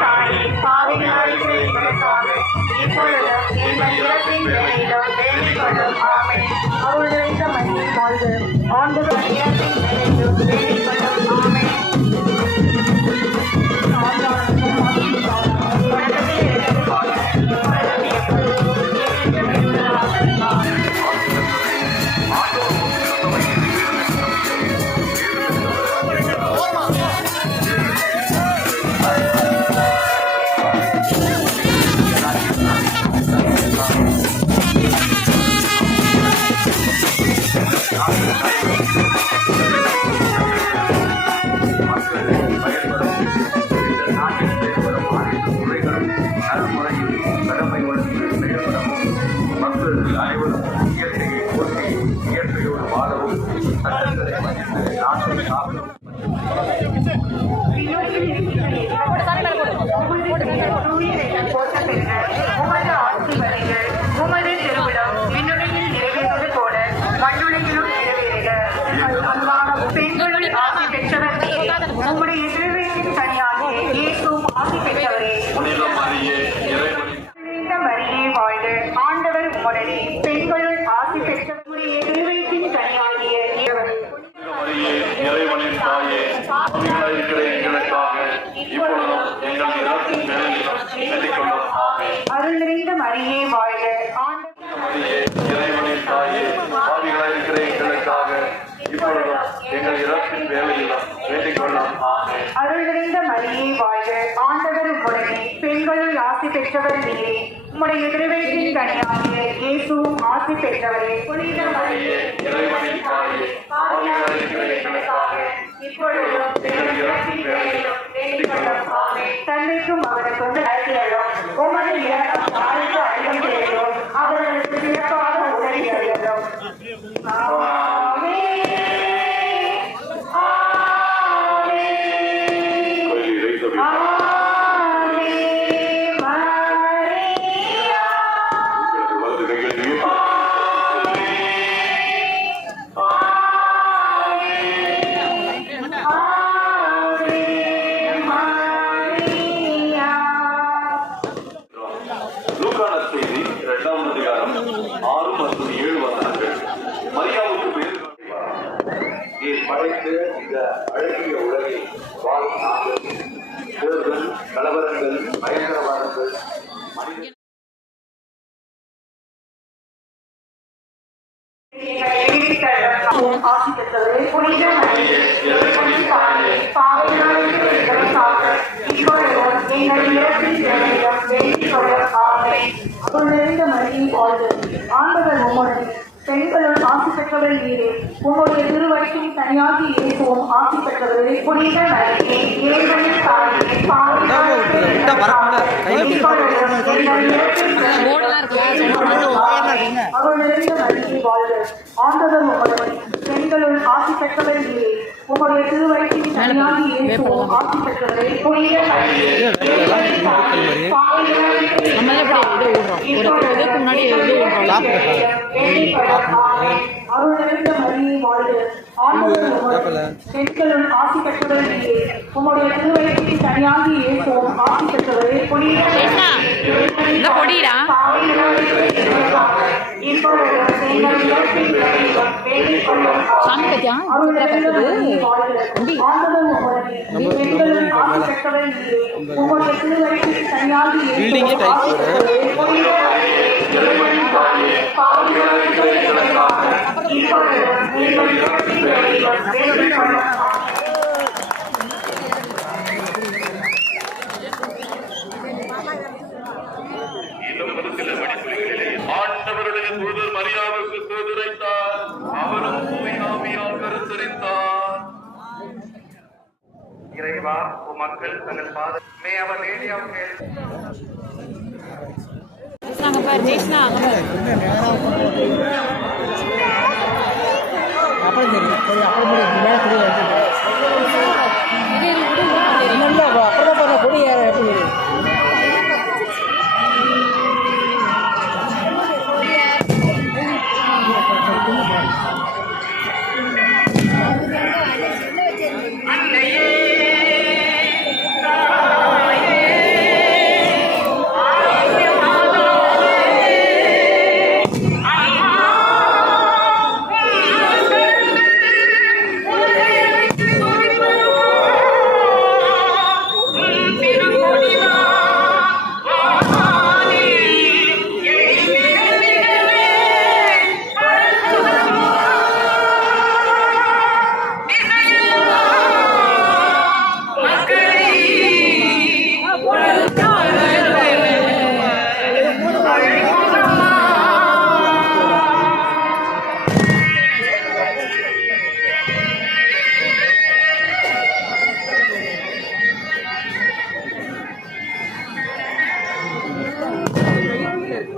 தாயே பாவிகளாயிருக்கிற எங்களுக்காக இப்பொழுதும் எங்கள் இறப்பின் வேளையிலும் வேண்டிக் கொள்ளும் ஆமென். அருள் நிறைந்த மரியே வாழ்க ஆண்டவர் இறப்பின் வேளையிலும் வேண்டிக் இப்பொழுதும் எங்கள் இறப்பின் வேலையிலும் வேண்டிக் கொள்ளும் அருள் நிறைந்த மரியே வாழ்க ஆண்டவர் உம்முடனே பெண்களுள் ஆசி பெற்றவர் நீரே உம்முடைய எதிர்வேற்றின் கனியாகிய இயேசுவும் ஆசி பெற்றவரே புனித மரியே இறைவனின் தாயே பாவிகளாயிருக்கிற எங்களுக்காக இப்பொழுதும் எங்கள் இறப்பின் வேலையிலும் வேண்டிக் கொள்ளும் நீ இந்த அழகிய உலகில் வாழும் நாங்கள் தேர்தல் கலவரங்கள் பயங்கரவாதங்கள் மனித ஆண்டவர் உம்முடன் பெண்களுள் ஆசி பெற்றவர் நீரே. உம்முடைய திருவயிற்றின் தனியாகி இயேசுவும் ஆசி பெற்றவரே புனித மரியே இறைவனின் தாயே அவள் நிறைந்த மரியே வாழ்க. ஆண்டவர் பெண்களுள் ஆசி பெற்றவர் நீரே. உம்முடைய திருவயிற்றின் தனியாகி இயேசுவும் ஆசி பெற்றவரே புனித மரியே நம்ம எப்படி இது விடுறோம் ஒரு இதுக்கு முன்னாடி இது விடுறோம் அருள் நிறைந்த வாழ்க ஆண்டவர் உம்முடன் பெண்களுள் ஆசி பெற்றவர் நீரே உம்முடைய திருவயிற்றின் தனியாகி இயேசுவும் ஆசி பெற்றவரே புனித கிருஷ்ணா, சாமி பத்தியா? அருள் நிறைந்த கத்துது. இறைவா மக்கள் தங்கள் பாத மே அவர் லேடி ஆஃப்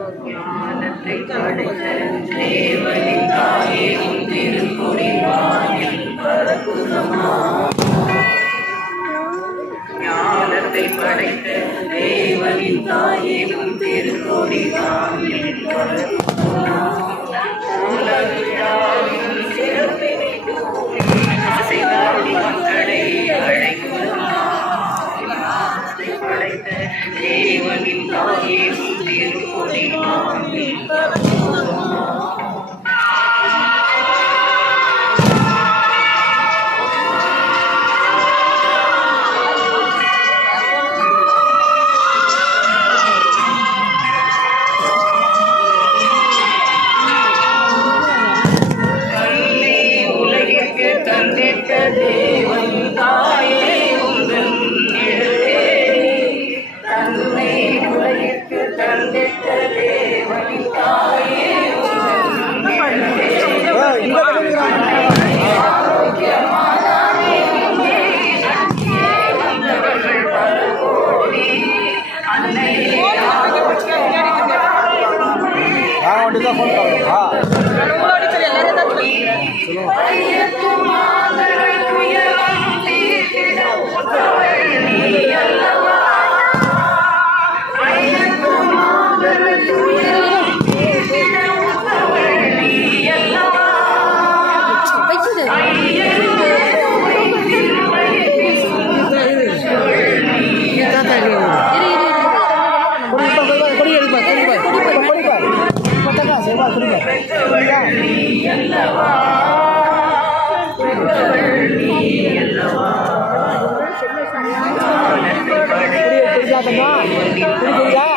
ஞானத்தை படைத்த தேவனின் தாயே திருக்குடி ஞானத்தை படைத்த தேவனின் தாயே திருக்குடி 不干，不干。